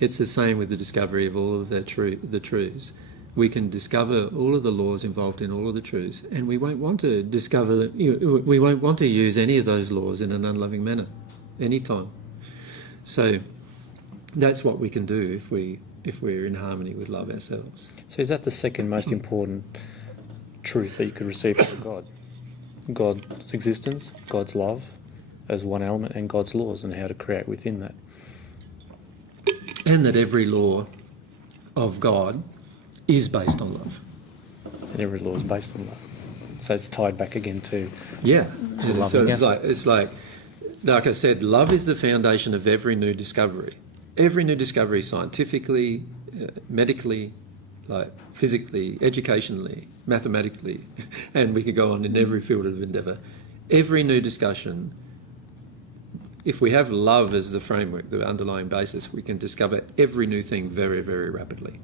It's the same with the discovery of all of the truths. We can discover all of the laws involved in all of the truths, and we won't want to discover. We won't want to use any of those laws in an unloving manner, anytime. So that's what we can do if we're in harmony with love ourselves. So is that the second most important truth that you could receive from God? God's existence, God's love as one element, and God's laws and how to create within that. And that every law of God is based on love. And every law is based on love. So it's tied back again to love. So it's like I said, love is the foundation of every new discovery. Every new discovery, scientifically, medically, like physically, educationally, mathematically, and we could go on in every field of endeavour. Every new discussion, if we have love as the framework, the underlying basis, we can discover every new thing very, very rapidly.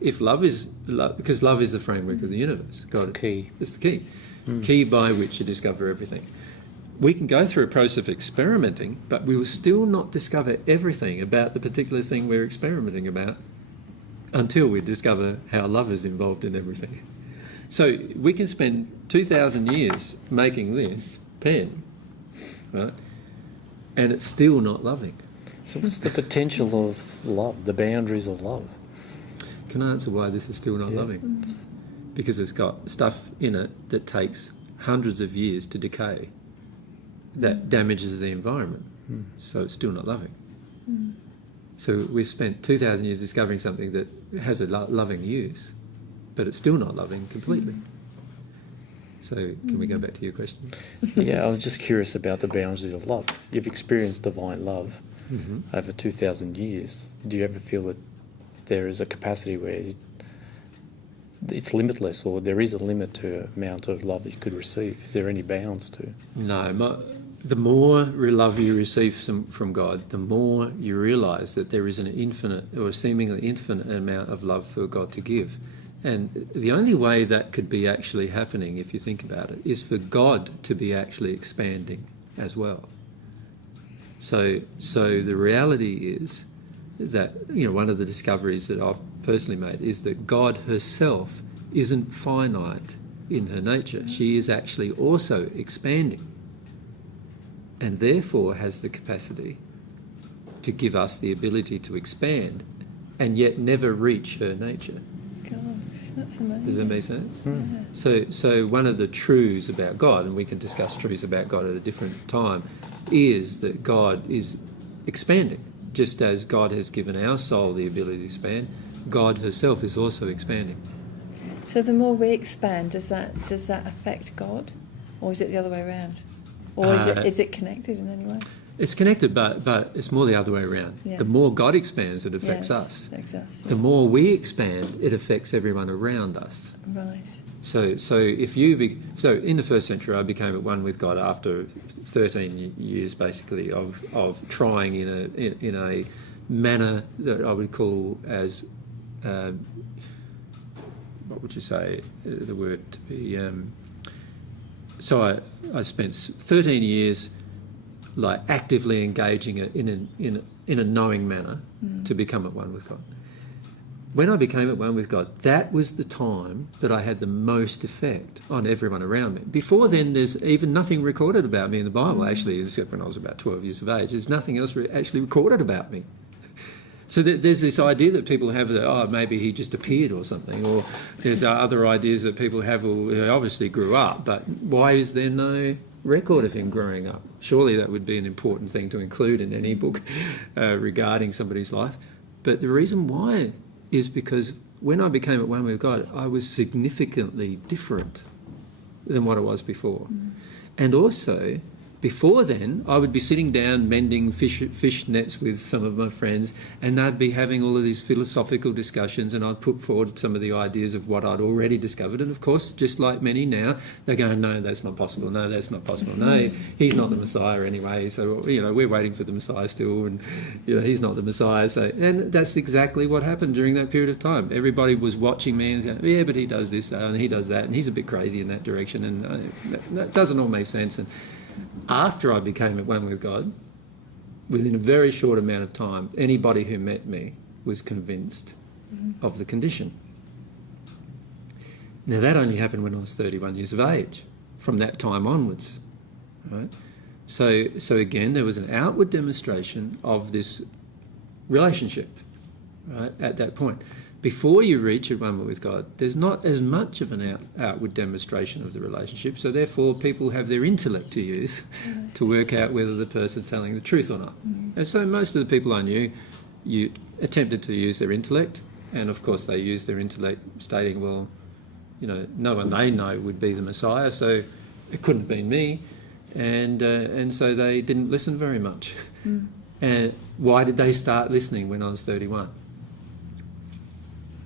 If love is love, because love is the framework of the universe. God, it's the key. It's the key. Key by which you discover everything. We can go through a process of experimenting, but we will still not discover everything about the particular thing we're experimenting about until we discover how love is involved in everything. So we can spend 2,000 years making this pen, right? And it's still not loving. So what's the potential of love, the boundaries of love? Can I answer why this is still not loving? Because it's got stuff in it that takes hundreds of years to decay that damages the environment. So it's still not loving. So we've spent 2,000 years discovering something that has a loving use, but it's still not loving completely. So can we go back to your question? Yeah, I was just curious about the boundaries of love. You've experienced divine love over 2,000 years. Do you ever feel that there is a capacity where it's limitless, or there is a limit to the amount of love that you could receive? Is there any bounds to? No. The more love you receive from God, the more you realise that there is an infinite or seemingly infinite amount of love for God to give. And the only way that could be actually happening, if you think about it, is for God to be actually expanding as well. So the reality is that, one of the discoveries that I've personally made is that God herself isn't finite in her nature. She is actually also expanding, and therefore has the capacity to give us the ability to expand and yet never reach her nature. Gosh, that's amazing. Does that make sense? So one of the truths about God, and we can discuss truths about God at a different time, is that God is expanding. Just as God has given our soul the ability to expand, God herself is also expanding. So the more we expand, does that affect God, or is it the other way around, or is it connected in any way? It's connected, but it's more the other way around. Yeah. The more God expands, it affects us. Exactly. The more we expand, it affects everyone around us. Right. So in the first century, I became at one with God after 13 years, basically, of trying in a manner that I would call as what would you say the word to be? So I spent 13 years like actively engaging it in a knowing manner to become at one with God. When I became at one with God, that was the time that I had the most effect on everyone around me. Before then, there's even nothing recorded about me in the Bible, actually, except when I was about 12 years of age. There's nothing else actually recorded about me. So there's this idea that people have that, maybe he just appeared or something, or there's other ideas that people have, well, he obviously grew up, but why is there no record of him growing up? Surely that would be an important thing to include in any book regarding somebody's life. But the reason why is because when I became at one with God, I was significantly different than what I was before. And also, before then, I would be sitting down mending fish nets with some of my friends, and they'd be having all of these philosophical discussions, and I'd put forward some of the ideas of what I'd already discovered. And of course, just like many now, they're going, no, that's not possible. No, that's not possible. No, he's not the Messiah anyway. So, we're waiting for the Messiah still, and, he's not the Messiah. So, and that's exactly what happened during that period of time. Everybody was watching me and saying, yeah, but he does this, and he does that, and he's a bit crazy in that direction, and that doesn't all make sense. And after I became at one with God, within a very short amount of time, anybody who met me was convinced of the condition. Now, that only happened when I was 31 years of age. From that time onwards, right? So again, there was an outward demonstration of this relationship, right, at that point. Before you reach at one with God, there's not as much of an outward demonstration of the relationship, so therefore people have their intellect to use to work out whether the person's telling the truth or not. And so most of the people I knew, you attempted to use their intellect, and of course they used their intellect stating, well, you know, no one they know would be the Messiah, so it couldn't have been me, and so they didn't listen very much. And why did they start listening when I was 31?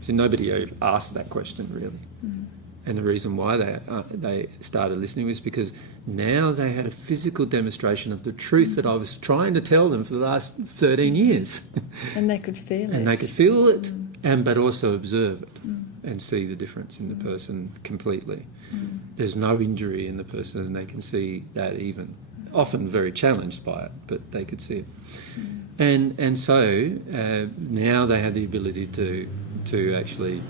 So nobody ever asked that question, really. And the reason why they started listening was because now they had a physical demonstration of the truth that I was trying to tell them for the last 13 years. And they could feel it. And they could feel it, but also observe it and see the difference in the person completely. There's no injury in the person, and they can see that even. Often very challenged by it, but they could see it. And so now they have the ability to actually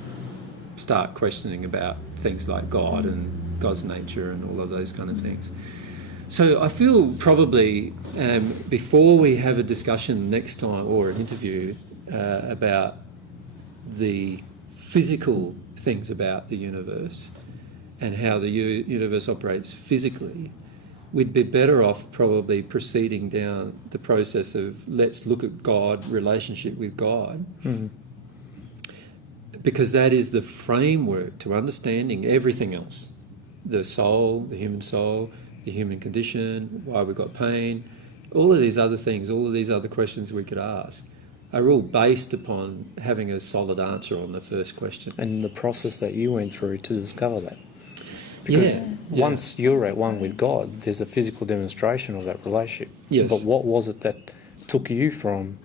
start questioning about things like God and God's nature and all of those kind of things. So I feel probably before we have a discussion next time or an interview about the physical things about the universe and how the universe operates physically, we'd be better off probably proceeding down the process of let's look at God, relationship with God, because that is the framework to understanding everything else. The soul, the human condition, why we've got pain, all of these other things, all of these other questions we could ask are all based upon having a solid answer on the first question. And the process that you went through to discover that. Because once you're at one with God, there's a physical demonstration of that relationship. Yes. But what was it that took you from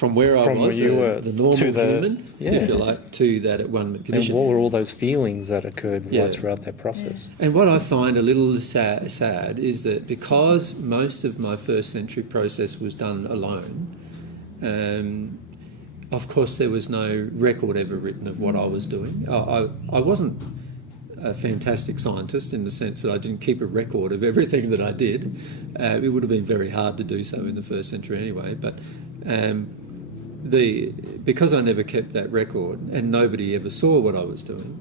where I was, where you were the normal to the human, if you like, to that at one condition. And what were all those feelings that occurred right throughout that process? And what I find a little sad is that because most of my first century process was done alone, of course there was no record ever written of what I was doing. I wasn't a fantastic scientist in the sense that I didn't keep a record of everything that I did. It would have been very hard to do so in the first century anyway, but because I never kept that record and nobody ever saw what I was doing,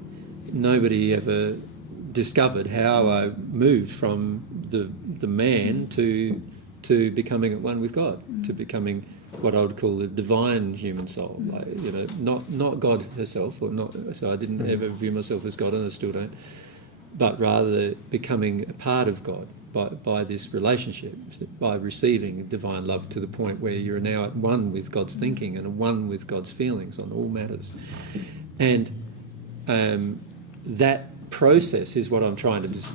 nobody ever discovered how I moved from the man to becoming at one with God, to becoming what I would call a divine human soul, like, you know, not God herself, or not. So I didn't ever view myself as God, and I still don't, but rather becoming a part of God by this relationship, by receiving divine love to the point where you're now at one with God's thinking and at one with God's feelings on all matters. And that process is what I'm trying to just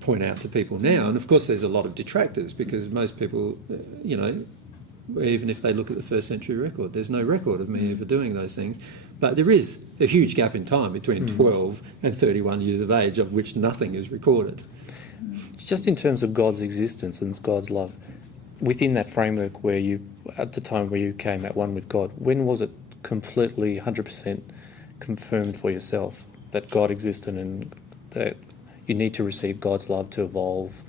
point out to people now. And of course there's a lot of detractors, because most people, you know, even if they look at the first century record, there's no record of me ever doing those things. But there is a huge gap in time between 12 and 31 years of age, of which nothing is recorded. Just in terms of God's existence and God's love, within that framework where you, at the time where you came at one with God, when was it completely 100% confirmed for yourself that God existed and that you need to receive God's love to evolve?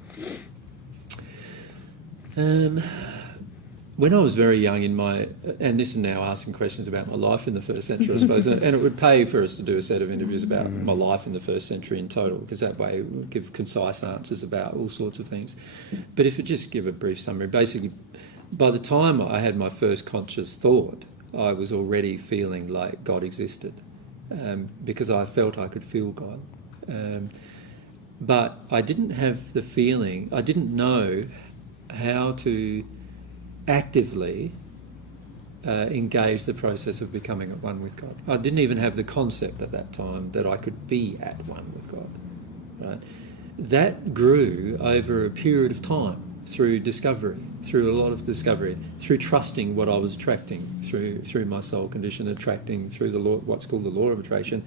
When I was very young and this is now asking questions about my life in the first century, I suppose, and it would pay for us to do a set of interviews about my life in the first century in total, because that way it would give concise answers about all sorts of things. But if I just give a brief summary, basically, by the time I had my first conscious thought, I was already feeling like God existed, because I felt I could feel God. But I didn't have the feeling, I didn't know how to actively engage the process of becoming at one with God. I didn't even have the concept at that time that I could be at one with God. Right? That grew over a period of time through discovery, through a lot of discovery, through trusting what I was attracting, through my soul condition, attracting through the law, what's called the law of attraction,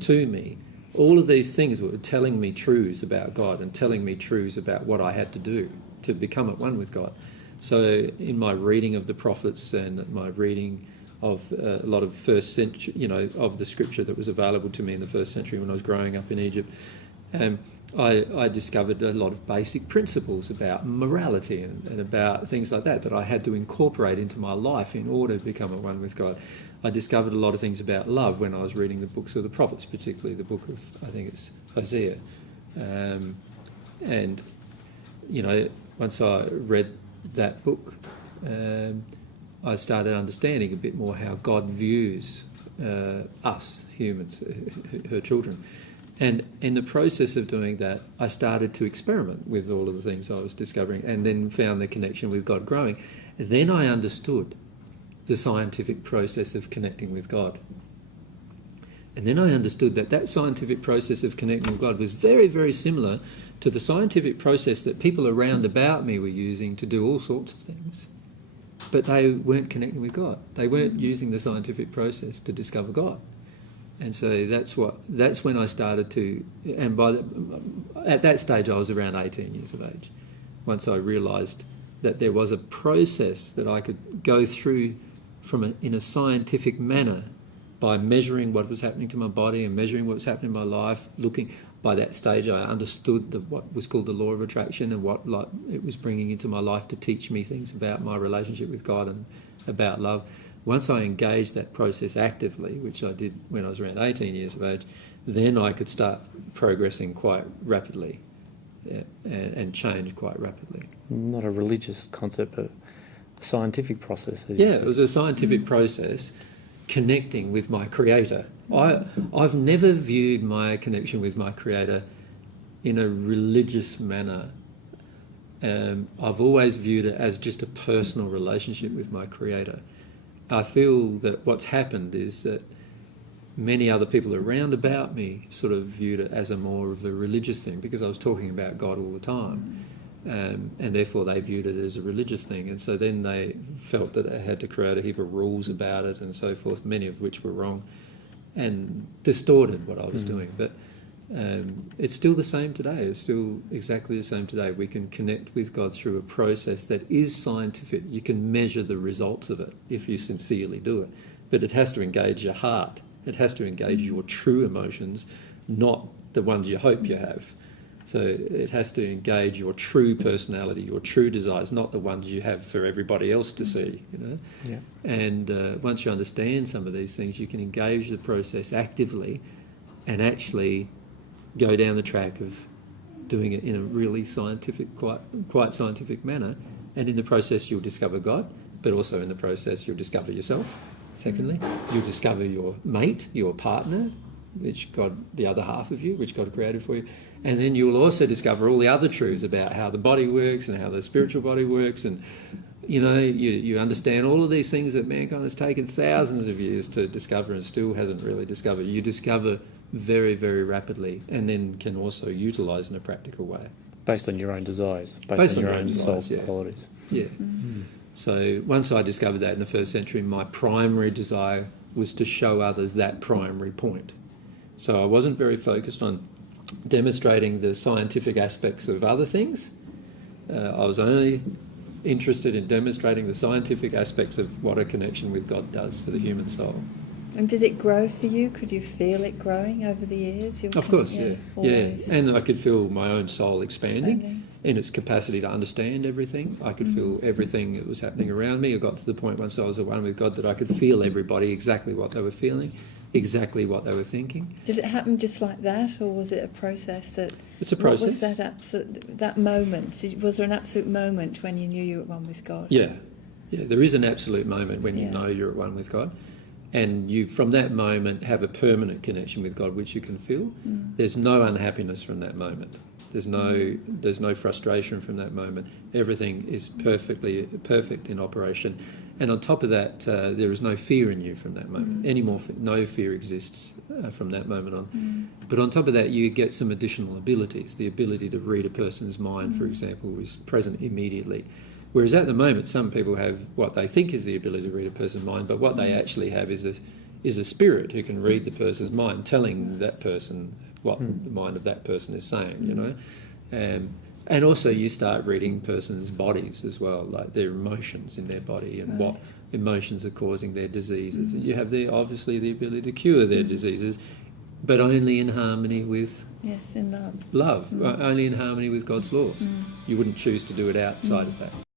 to me. All of these things were telling me truths about God and telling me truths about what I had to do to become at one with God. So in my reading of the prophets and my reading of a lot of first century, of the scripture that was available to me in the first century when I was growing up in Egypt, I discovered a lot of basic principles about morality and about things like that I had to incorporate into my life in order to become one with God. I discovered a lot of things about love when I was reading the books of the prophets, particularly the book of, I think it's Hosea. Once I read that book, I started understanding a bit more how God views us, humans, her children. And in the process of doing that, I started to experiment with all of the things I was discovering and then found the connection with God growing. And then I understood the scientific process of connecting with God. And then I understood that scientific process of connecting with God was very, very similar to the scientific process that people around about me were using to do all sorts of things. But they weren't connecting with God. They weren't using the scientific process to discover God. And so that's when I started to, and at that stage I was around 18 years of age, once I realised that there was a process that I could go through in a scientific manner by measuring what was happening to my body and measuring what was happening in my life. By that stage I understood what was called the law of attraction and what it was bringing into my life to teach me things about my relationship with God and about love. Once I engaged that process actively, which I did when I was around 18 years of age, then I could start progressing quite rapidly and change quite rapidly. Not a religious concept, but a scientific process. It was a scientific process connecting with my Creator. I've never viewed my connection with my Creator in a religious manner. I've always viewed it as just a personal relationship with my Creator. I feel that what's happened is that many other people around about me sort of viewed it as more of a religious thing because I was talking about God all the time. And therefore they viewed it as a religious thing. And so then they felt that they had to create a heap of rules about it and so forth, many of which were wrong and distorted what I was doing. But it's still the same today. It's still exactly the same today. We can connect with God through a process that is scientific. You can measure the results of it if you sincerely do it. But it has to engage your heart. It has to engage your true emotions, not the ones you hope you have. So it has to engage your true personality, your true desires, not the ones you have for everybody else to see, Yeah. And once you understand some of these things, you can engage the process actively and actually go down the track of doing it in a really scientific, quite scientific manner. And in the process, you'll discover God, but also in the process, you'll discover yourself. Secondly, you'll discover your mate, your partner, which God, the other half of you, which God created for you. And then you'll also discover all the other truths about how the body works and how the spiritual body works. And, you understand all of these things that mankind has taken thousands of years to discover and still hasn't really discovered. You discover very, very rapidly and then can also utilise in a practical way. Based on your own desires, based on your own soul qualities. Yeah. So once I discovered that in the first century, my primary desire was to show others that primary point. So I wasn't very focused on demonstrating the scientific aspects of other things. I was only interested in demonstrating the scientific aspects of what a connection with God does for the human soul. And did it grow for you? Could you feel it growing over the years? Of course, yeah. Always. And I could feel my own soul expanding in its capacity to understand everything. I could feel everything that was happening around me. I got to the point once I was at one with God that I could feel everybody exactly what they were feeling, exactly what they were thinking. Did it happen just like that, or was it a process that... It's a process. What was that moment? Was there an absolute moment when you knew you were at one with God? Yeah, there is an absolute moment when you know you're at one with God. And you, from that moment, have a permanent connection with God, which you can feel. There's no unhappiness from that moment. There's no frustration from that moment. Everything is perfect in operation. And on top of that, there is no fear in you from that moment. No fear exists from that moment on. But on top of that, you get some additional abilities. The ability to read a person's mind, for example, is present immediately. Whereas at the moment, some people have what they think is the ability to read a person's mind, but what they actually have is a spirit who can read the person's mind, telling that person what the mind of that person is saying, And also you start reading person's bodies as well, like their emotions in their body and what emotions are causing their diseases. You have obviously the ability to cure their diseases, but only in harmony with Yes, in love. only in harmony with God's laws. You wouldn't choose to do it outside of that.